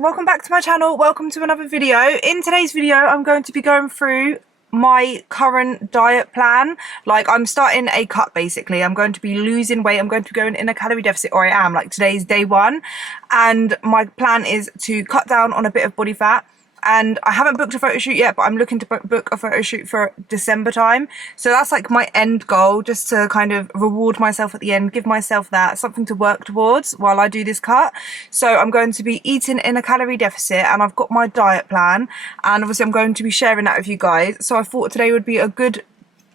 welcome back to my channel. Welcome to another video. In today's video I'm going to be going through my current diet plan. Like, I'm starting a cut basically. I'm going to be losing weight. I'm going to be going in a calorie deficit, or I am. Like, today's day one and my plan is to cut down on a bit of body fat. And I haven't booked a photo shoot yet, but I'm looking to book a photo shoot for December time. So that's like my end goal, just to kind of reward myself at the end, give myself that something to work towards while I do this cut. So I'm going to be eating in a calorie deficit, and I've got my diet plan, and obviously I'm going to be sharing that with you guys. So I thought today would be a good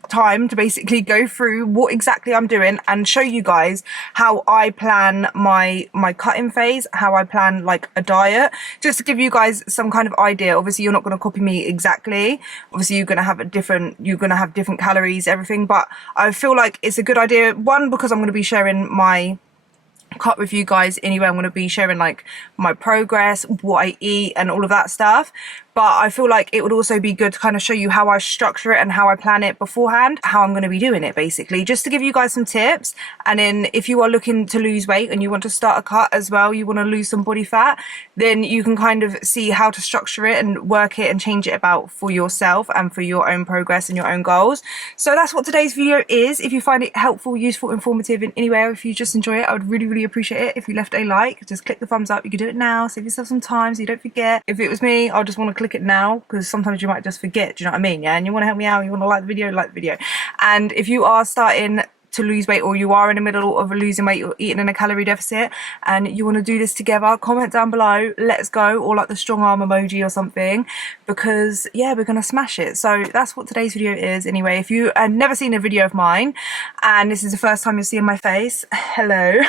time to basically go through what exactly I'm doing and show you guys how I plan my cutting phase, how I plan like a diet, just to give you guys some kind of idea. Obviously you're not going to copy me exactly, obviously you're going to have different calories, everything, but I feel like it's a good idea, one, because I'm going to be sharing my cut with you guys anyway. I'm going to be sharing like my progress, what I eat and all of that stuff, but I feel like it would also be good to kind of show you how I structure it and how I plan it beforehand, how I'm going to be doing it basically, just to give you guys some tips. And then if you are looking to lose weight and you want to start a cut as well, you want to lose some body fat, then you can kind of see how to structure it and work it and change it about for yourself and for your own progress and your own goals. So that's what today's video is. If you find it helpful, useful, informative in any way, or if you just enjoy it, I would really appreciate it if you left a like. Just click the thumbs up. You can do it now, save yourself some time so you don't forget. If it was me, I'll just want to click it now, because sometimes you might just forget, do you know what I mean? Yeah, and you want to help me out, you want to like the video. And if you are starting to lose weight, or you are in the middle of losing weight, you're eating in a calorie deficit and you want to do this together, comment down below, let's go, or like the strong arm emoji or something, because yeah, we're gonna smash it. So that's what today's video is anyway. If you have never seen a video of mine and this is the first time you're seeing my face, hello.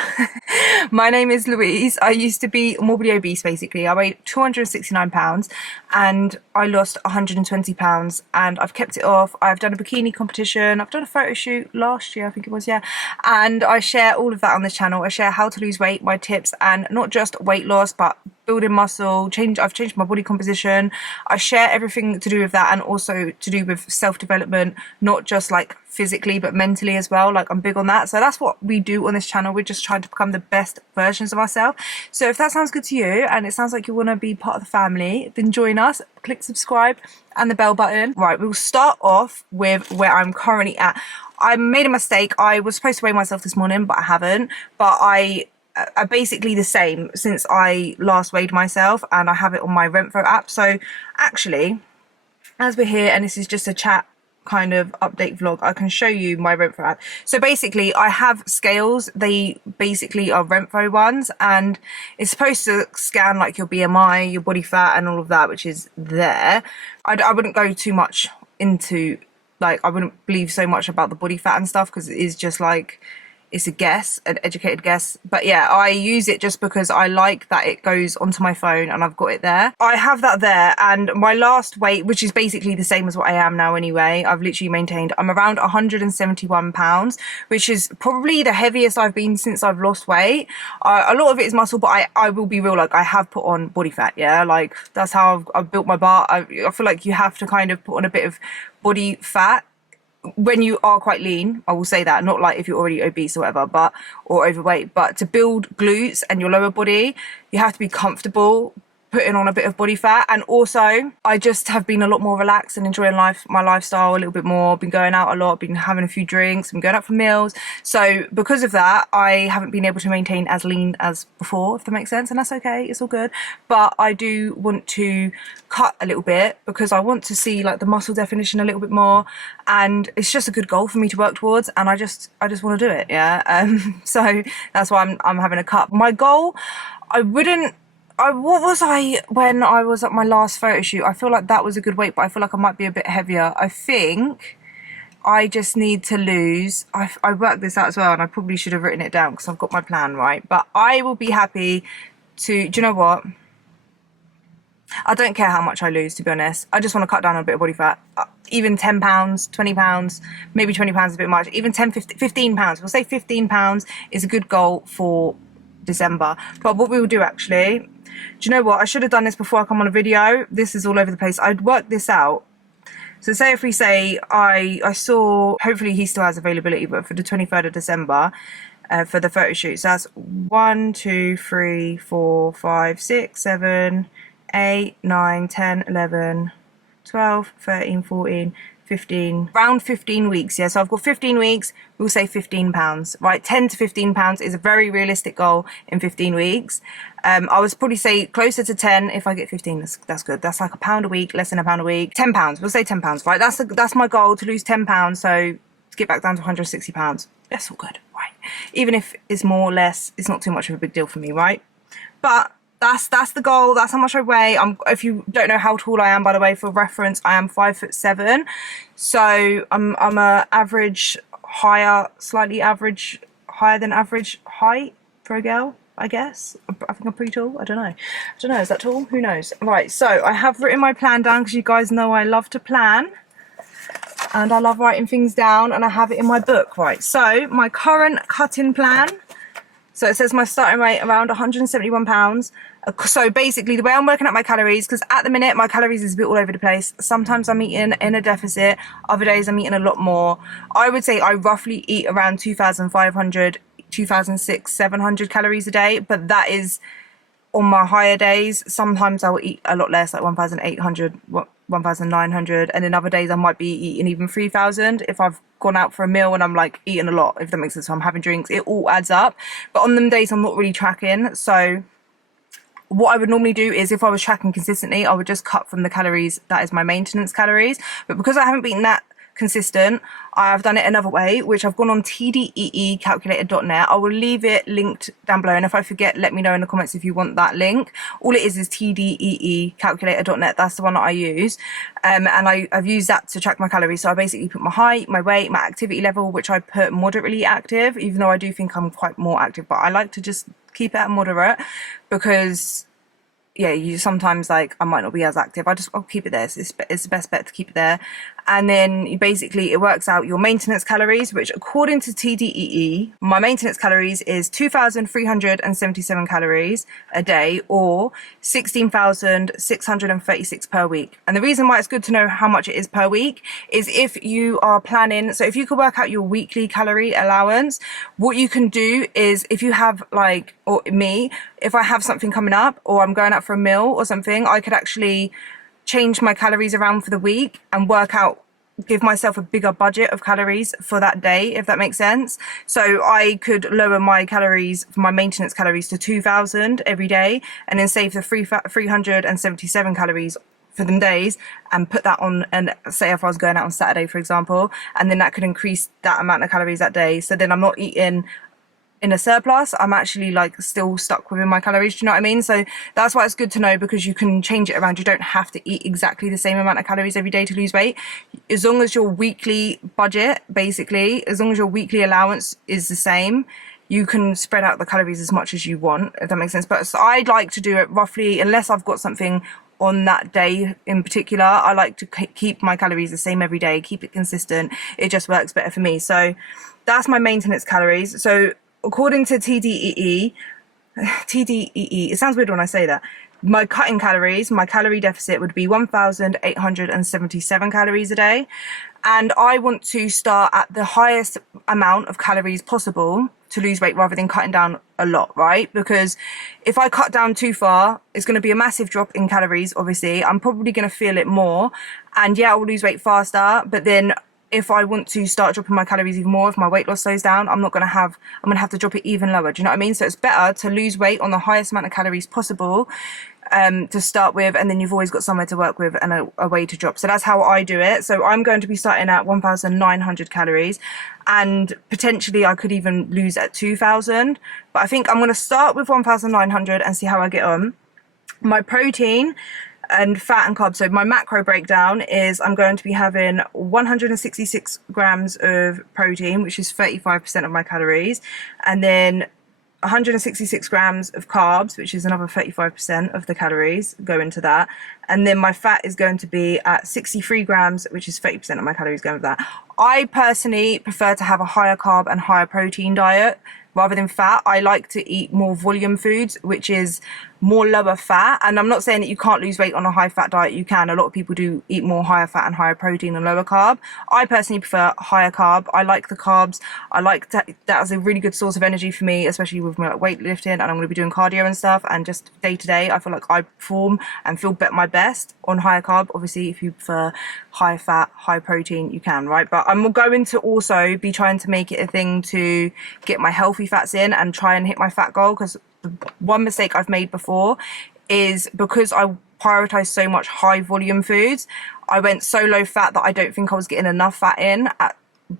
My name is Louise. I used to be morbidly obese basically. I weighed 269 pounds and I lost 120 pounds and I've kept it off. I've done a bikini competition, I've done a photo shoot last year, I think it was, yeah, and I share all of that on this channel. I share how to lose weight, my tips, and not just weight loss but building muscle, I've changed my body composition. I share everything to do with that, and also to do with self-development, not just like physically but mentally as well. Like, I'm big on that. So that's what we do on this channel. We're just trying to become the best versions of ourselves. So if that sounds good to you and it sounds like you want to be part of the family, then join us, click subscribe and the bell button. Right, we'll start off with where I'm currently at. I made a mistake. I was supposed to weigh myself this morning, but I haven't. But I basically the same since I last weighed myself, and I have it on my Renfro app. So actually, as we're here, and this is just a chat kind of update vlog, I can show you my Renfro app. So basically I have scales. They basically are Renfro ones, and it's supposed to scan like your BMI, your body fat and all of that, which is there. I wouldn't go too much into, like, I wouldn't believe so much about the body fat and stuff, because it is just like, it's a guess, an educated guess. But yeah, I use it just because I like that it goes onto my phone and I've got it there. I have that there, and my last weight, which is basically the same as what I am now anyway, I've literally maintained, I'm around 171 pounds, which is probably the heaviest I've been since I've lost weight. A lot of it is muscle, but I will be real, like, I have put on body fat, yeah, like that's how I've built my bar. I feel like you have to kind of put on a bit of body fat when you are quite lean, I will say that, not like if you're already obese or whatever, but, or overweight, but to build glutes and your lower body, you have to be comfortable putting on a bit of body fat. And also I just have been a lot more relaxed and enjoying my lifestyle a little bit more, been going out a lot, been having a few drinks, been going out for meals. So because of that, I haven't been able to maintain as lean as before, if that makes sense, and that's okay, it's all good. But I do want to cut a little bit because I want to see like the muscle definition a little bit more, and it's just a good goal for me to work towards, and I just want to do it, yeah. So that's why I'm having a cut. My goal, what was I when I was at my last photo shoot? I feel like that was a good weight, but I feel like I might be a bit heavier. I think I just need to lose, I worked this out as well, and I probably should have written it down because I've got my plan right, but I will be happy to, do you know what? I don't care how much I lose, to be honest. I just want to cut down on a bit of body fat. Even 10 pounds, 20 pounds, maybe 20 pounds is a bit much. Even 15 pounds. We'll say 15 pounds is a good goal for December. But what we will do actually, do you know what? I should have done this before I come on a video. This is all over the place. I'd work this out. So say if we say I saw, hopefully he still has availability, but for the 23rd of December, for the photo shoot. So that's 1, 2, 3, 4, 5, 6, 7, 8, 9, 10, 11, 12, 13, 14, 15, around 15 weeks. Yeah, so I've got 15 weeks, we'll say £15, right? 10 to £15 is a very realistic goal in 15 weeks. I would probably say closer to 10. If I get 15, that's good. That's like £1 a week, less than £1 a week. £10, we'll say £10, right? That's my goal, to lose £10. So to get back down to £160. That's all good, right? Even if it's more or less, it's not too much of a big deal for me, right? But that's the goal. That's how much I weigh. If you don't know how tall I am, by the way, for reference, I am 5'7", so I'm a average, slightly higher than average height for a girl, I guess. I think I'm pretty tall. I don't know. Is that tall? Who knows? Right. So I have written my plan down because you guys know I love to plan. And I love writing things down, and I have it in my book, right? So my current cutting plan. So it says my starting weight around £171. So basically the way I'm working out my calories, because at the minute my calories is a bit all over the place. Sometimes I'm eating in a deficit. Other days I'm eating a lot more. I would say I roughly eat around 2,500, 2,600, 700 calories a day. But that is on my higher days. Sometimes I will eat a lot less, like 1,800, 1,900, and then other days I might be eating even 3,000 if I've gone out for a meal and I'm like eating a lot, if that makes sense. So I'm having drinks, it all adds up. But on them days I'm not really tracking. So what I would normally do is, if I was tracking consistently, I would just cut from the calories that is my maintenance calories. But because I haven't been that consistent, I have done it another way, which I've gone on tdeecalculator.net. I will leave it linked down below, and if I forget, let me know in the comments if you want that link. All it is tdeecalculator.net. That's the one that I use, and I've used that to track my calories. So I basically put my height, my weight, my activity level, which I put moderately active, even though I do think I'm quite more active, but I like to just keep it at moderate, because yeah, you sometimes, like, I might not be as active. I'll keep it there. It's the best bet to keep it there. And then basically it works out your maintenance calories, which according to TDEE, my maintenance calories is 2,377 calories a day, or 16,636 per week. And the reason why it's good to know how much it is per week is if you are planning, so if you could work out your weekly calorie allowance, what you can do is, if you have, like, or me, if I have something coming up or I'm going out for a meal or something, I could actually change my calories around for the week and work out, give myself a bigger budget of calories for that day, if that makes sense. So I could lower my calories, my maintenance calories, to 2,000 every day, and then save the 377 calories for them days, and put that on, and say if I was going out on Saturday, for example, and then that could increase that amount of calories that day. So then I'm not eating in a surplus, I'm actually, like, still stuck within my calories. Do you know what I mean? So that's why it's good to know, because you can change it around. You don't have to eat exactly the same amount of calories every day to lose weight. As long as your weekly budget, basically, as long as your weekly allowance is the same, you can spread out the calories as much as you want, if that makes sense. But so I'd like to do it roughly, unless I've got something on that day in particular, I like to keep my calories the same every day, keep it consistent. It just works better for me. So that's my maintenance calories. So according to TDEE, it sounds weird when I say that, my cutting calories, my calorie deficit would be 1,877 calories a day. And I want to start at the highest amount of calories possible to lose weight, rather than cutting down a lot, right? Because if I cut down too far, it's going to be a massive drop in calories, obviously. I'm probably going to feel it more. And yeah, I will lose weight faster, but then if I want to start dropping my calories even more, if my weight loss slows down, I'm going to have to drop it even lower. Do you know what I mean? So it's better to lose weight on the highest amount of calories possible to start with, and then you've always got somewhere to work with and a way to drop. So that's how I do it. So I'm going to be starting at 1,900 calories, and potentially I could even lose at 2,000. But I think I'm going to start with 1,900 and see how I get on. My protein and fat and carbs, so my macro breakdown is, I'm going to be having 166 grams of protein, which is 35% of my calories, and then 166 grams of carbs, which is another 35% of the calories go into that. And then my fat is going to be at 63 grams, which is 30% of my calories going with that. I personally prefer to have a higher carb and higher protein diet rather than fat. I like to eat more volume foods, which is more lower fat. And I'm not saying that you can't lose weight on a high fat diet. You can. A lot of people do eat more higher fat and higher protein and lower carb. I personally prefer higher carb. I like the carbs. I like that as a really good source of energy for me, especially with my weightlifting, and I'm going to be doing cardio and stuff, and just day to day I feel like I perform and feel my best on higher carb. Obviously if you prefer high fat, high protein, you can, right? But I'm going to also be trying to make it a thing to get my healthy fats in and try and hit my fat goal, because the one mistake I've made before is because I prioritize so much high volume foods, I went so low fat that I don't think I was getting enough fat in at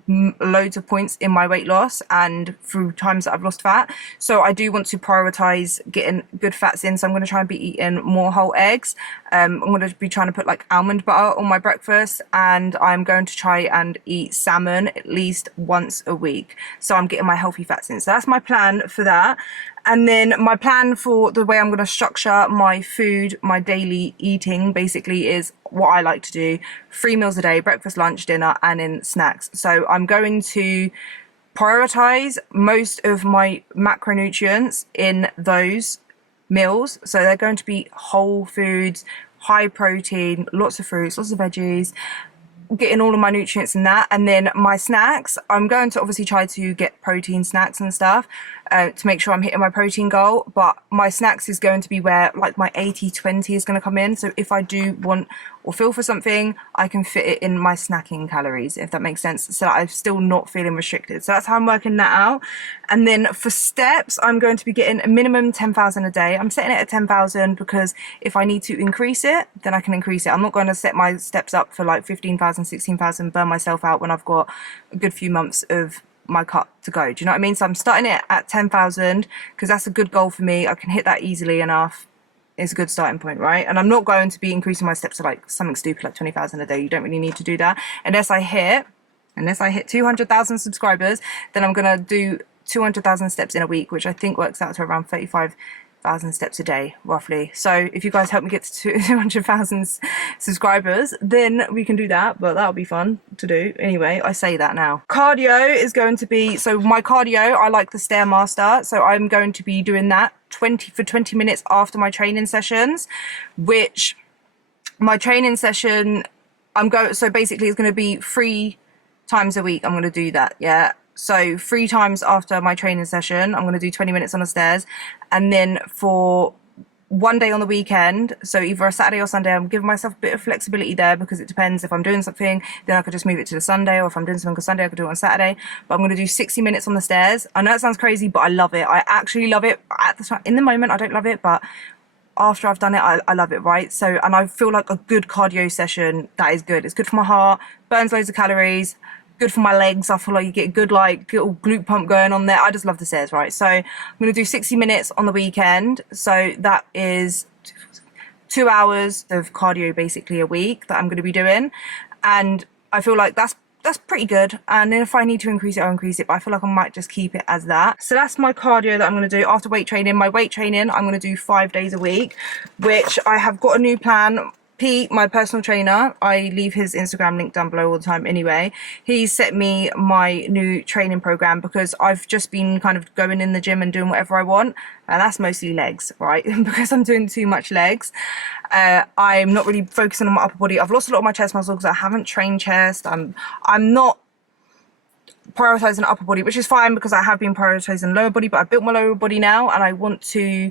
loads of points in my weight loss and through times that I've lost fat. So I do want to prioritize getting good fats in, so I'm going to try and be eating more whole eggs. I'm going to be trying to put like almond butter on my breakfast, and I'm going to try and eat salmon at least once a week, so I'm getting my healthy fats in. So that's my plan for that. And then my plan for the way I'm going to structure my food, my daily eating, basically is what I like to do: 3 meals a day: breakfast, lunch, dinner, and then snacks. So I'm going to prioritize most of my macronutrients in those meals. So they're going to be whole foods, high protein, lots of fruits, lots of veggies, getting all of my nutrients in that. And then my snacks, I'm going to obviously try to get protein snacks and stuff to make sure I'm hitting my protein goal. But my snacks is going to be where like my 80-20 is going to come in. So if I do want or feel for something, I can fit it in my snacking calories, if that makes sense, so that I'm still not feeling restricted. So that's how I'm working that out. And then for steps, I'm going to be getting a minimum 10,000 a day. I'm setting it at 10,000 because if I need to increase it, then I can increase it. I'm not going to set my steps up for like 15,000, 16,000, burn myself out when I've got a good few months of my cut to go. Do you know what I mean? So I'm starting it at 10,000 because that's a good goal for me. I can hit that easily enough. It's a good starting point, right? And I'm not going to be increasing my steps to like something stupid like 20,000 a day. You don't really need to do that unless I hit 200,000 subscribers. Then I'm gonna do 200,000 steps in a week, which I think works out to around 35,000 steps a day, roughly. So if you guys help me get to 200,000 subscribers, then we can do that. But that'll be fun to do. Anyway, I say that now. Cardio is going to be, so my cardio, I like the Stairmaster. So I'm going to be doing that 20 minutes after my training sessions, which my training session, so basically it's going to be 3 times a week. I'm going to do that. Yeah. So 3 times after my training session, I'm going to do 20 minutes on the stairs. And then for one day on the weekend, so either a Saturday or Sunday, I'm giving myself a bit of flexibility there because it depends. If I'm doing something, then I could just move it to the Sunday, or if I'm doing something on Sunday, I could do it on Saturday. But I'm going to do 60 minutes on the stairs. I know it sounds crazy, but I love it. I actually love it. At the time, in the moment, I don't love it, but after I've done it, I love it, right? So, and I feel like a good cardio session, that is good. It's good for my heart, burns loads of calories, good for my legs. I feel like you get a good like little glute pump going on there. I just love the stairs, right? So I'm going to do 60 minutes on the weekend. So that is 2 hours of cardio basically a week that I'm going to be doing. And I feel like that's pretty good. And then if I need to increase it, I'll increase it. But I feel like I might just keep it as that. So that's my cardio that I'm going to do after weight training. My weight training, I'm going to do 5 days a week, which I have got a new plan. Pete, my personal trainer, I leave his Instagram link down below all the time anyway. He set me my new training program because I've just been kind of going in the gym and doing whatever I want. And that's mostly legs, right? Because I'm doing too much legs. I'm not really focusing on my upper body. I've lost a lot of my chest muscle because I haven't trained chest. I'm not prioritizing upper body, which is fine because I have been prioritizing lower body, but I've built my lower body now and I want to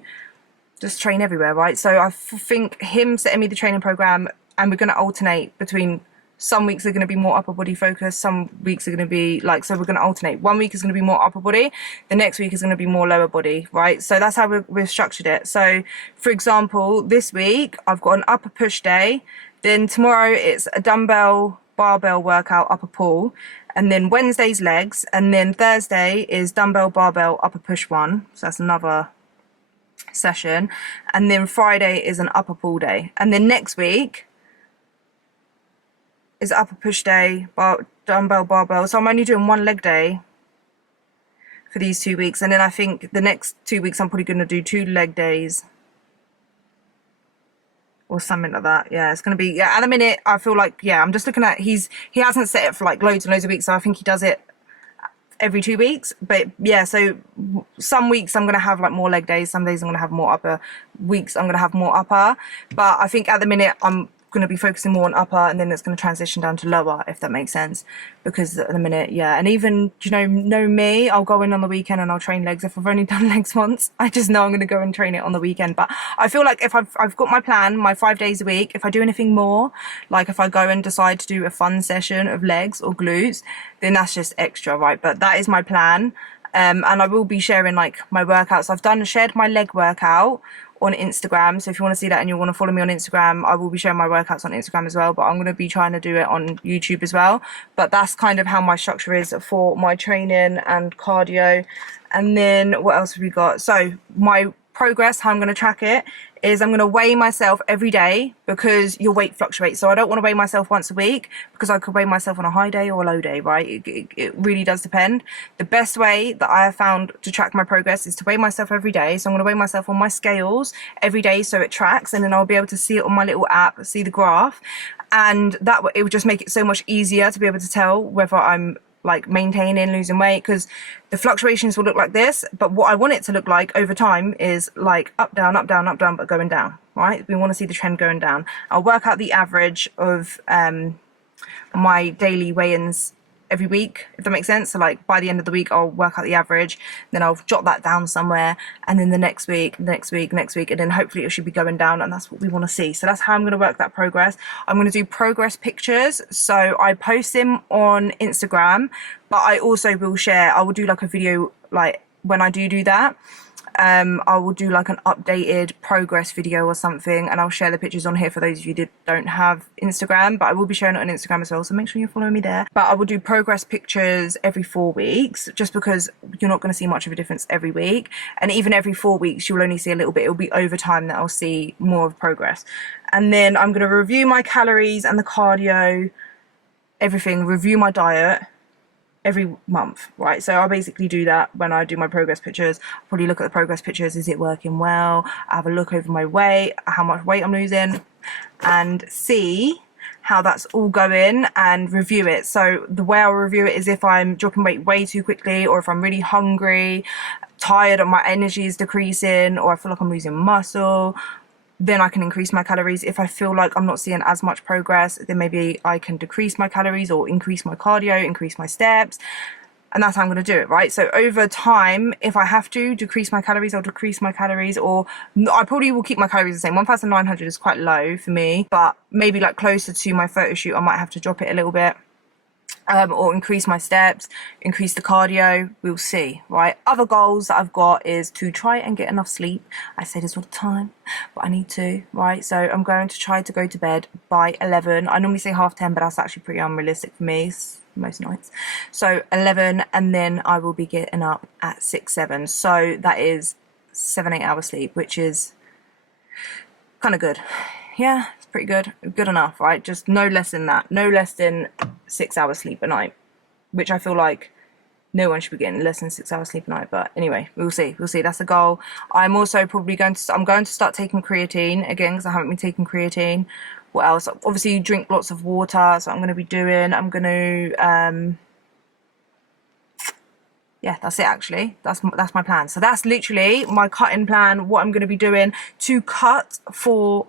just train everywhere, right? So I think him setting me the training program, and we're going to alternate between, some weeks are going to be more upper body focused, some weeks are going to be like, so we're going to alternate. 1 week is going to be more upper body, the next week is going to be more lower body, right? So that's how we've structured it. So for example, this week I've got an upper push day, then tomorrow it's a dumbbell barbell workout, upper pull, and then Wednesday's legs, and then Thursday is dumbbell barbell upper push one, so that's another session, and then Friday is an upper pull day, and then next week is upper push day, dumbbell barbell. So I'm only doing 1 leg day for these 2 weeks, and then I think the next 2 weeks I'm probably going to do 2 leg days or something like that. Yeah, it's going to be, yeah, at the minute I feel like, yeah, I'm just looking at, he hasn't set it for like loads and loads of weeks, so I think he does it every 2 weeks. But yeah, so some weeks I'm gonna have like more leg days, some days I'm gonna have more upper, weeks I'm gonna have more upper. But I think at the minute I'm going to be focusing more on upper, and then it's going to transition down to lower, if that makes sense, because at the minute, yeah. And even, you know me, I'll go in on the weekend and I'll train legs. If I've only done legs once, I just know I'm going to go and train it on the weekend. But I feel like if I've got my plan, my 5 days a week, if I do anything more, like if I go and decide to do a fun session of legs or glutes, then that's just extra, right? But that is my plan. And I will be sharing like my workouts. I've shared my leg workout on Instagram, so if you want to see that and you want to follow me on Instagram, I will be sharing my workouts on Instagram as well, but I'm going to be trying to do it on YouTube as well. But that's kind of how my structure is for my training and cardio. And then what else have we got? So my progress, how I'm going to track it is I'm going to weigh myself every day, because your weight fluctuates. So I don't want to weigh myself once a week, because I could weigh myself on a high day or a low day, right? It really does depend. The best way that I have found to track my progress is to weigh myself every day. So I'm going to weigh myself on my scales every day so it tracks, and then I'll be able to see it on my little app, see the graph, and that it would just make it so much easier to be able to tell whether I'm like maintaining, losing weight, because the fluctuations will look like this, but what I want it to look like over time is like up, down, up, down, up, down, but going down, right? We want to see the trend going down. I'll work out the average of my daily weigh-ins every week, if that makes sense. So like by the end of the week I'll work out the average, then I'll jot that down somewhere, and then the next week, and then hopefully it should be going down, and that's what we want to see. So that's how I'm going to work that progress. I'm going to do progress pictures, so I post them on Instagram, but I also will share, I will do like a video like when I do that. I will do like an updated progress video or something, and I'll share the pictures on here for those of you that don't have Instagram, but I will be sharing it on Instagram as well, so make sure you follow me there. But I will do progress pictures every 4 weeks, just because you're not going to see much of a difference every week, and even every 4 weeks you'll only see a little bit. It'll be over time that I'll see more of progress. And then I'm going to review my calories and the cardio, everything, review my diet every month, right? So I'll basically do that when I do my progress pictures. I'll probably look at the progress pictures. Is it working well? I have a look over my weight, how much weight I'm losing, and see how that's all going, and review it. So the way I'll review it is if I'm dropping weight way too quickly, or if I'm really hungry, tired, and my energy is decreasing, or I feel like I'm losing muscle, then I can increase my calories. If I feel like I'm not seeing as much progress, then maybe I can decrease my calories or increase my cardio, increase my steps. And that's how I'm going to do it, right? So over time, if I have to decrease my calories, I'll decrease my calories, or I probably will keep my calories the same. 1,900 is quite low for me, but maybe like closer to my photo shoot, I might have to drop it a little bit. Or increase my steps, increase the cardio, we'll see, right? Other goals that I've got is to try and get enough sleep. I say this all the time, but I need to, right? So I'm going to try to go to bed by 11. I normally say 10:30, but that's actually pretty unrealistic for me most nights. So 11, and then I will be getting up at 6, 7. So that is 7-8 hours sleep, which is kind of good. Yeah, it's pretty good. Good enough, right? Just no less than that. No less than 6 hours sleep a night, which I feel like no one should be getting less than 6 hours sleep a night. But anyway, we'll see. That's the goal. I'm also probably going to start taking creatine again, because I haven't been taking creatine. What else? Obviously, you drink lots of water, so I'm going to be doing. I'm going to yeah, that's it actually. That's my plan. So that's literally my cutting plan. What I'm going to be doing to cut for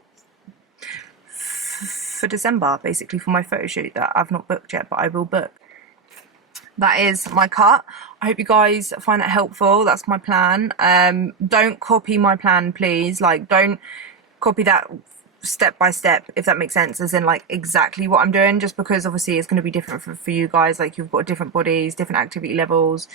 December, basically, for my photo shoot that I've not booked yet, but I will book. That is my cut. I hope you guys find that helpful. That's my plan. Don't copy my plan, please. Like, don't copy that step by step, if that makes sense, as in like exactly what I'm doing, just because obviously it's going to be different for you guys. Like, you've got different bodies, different activity levels,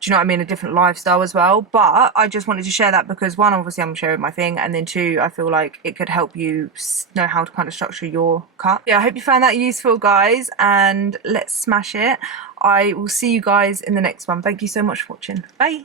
do you know what I mean, a different lifestyle as well. But I just wanted to share that because, one, obviously I'm sharing my thing, and then two, I feel like it could help you know how to kind of structure your cut. Yeah, I hope you found that useful, guys, and let's smash it. I will see you guys in the next one. Thank you so much for watching. Bye.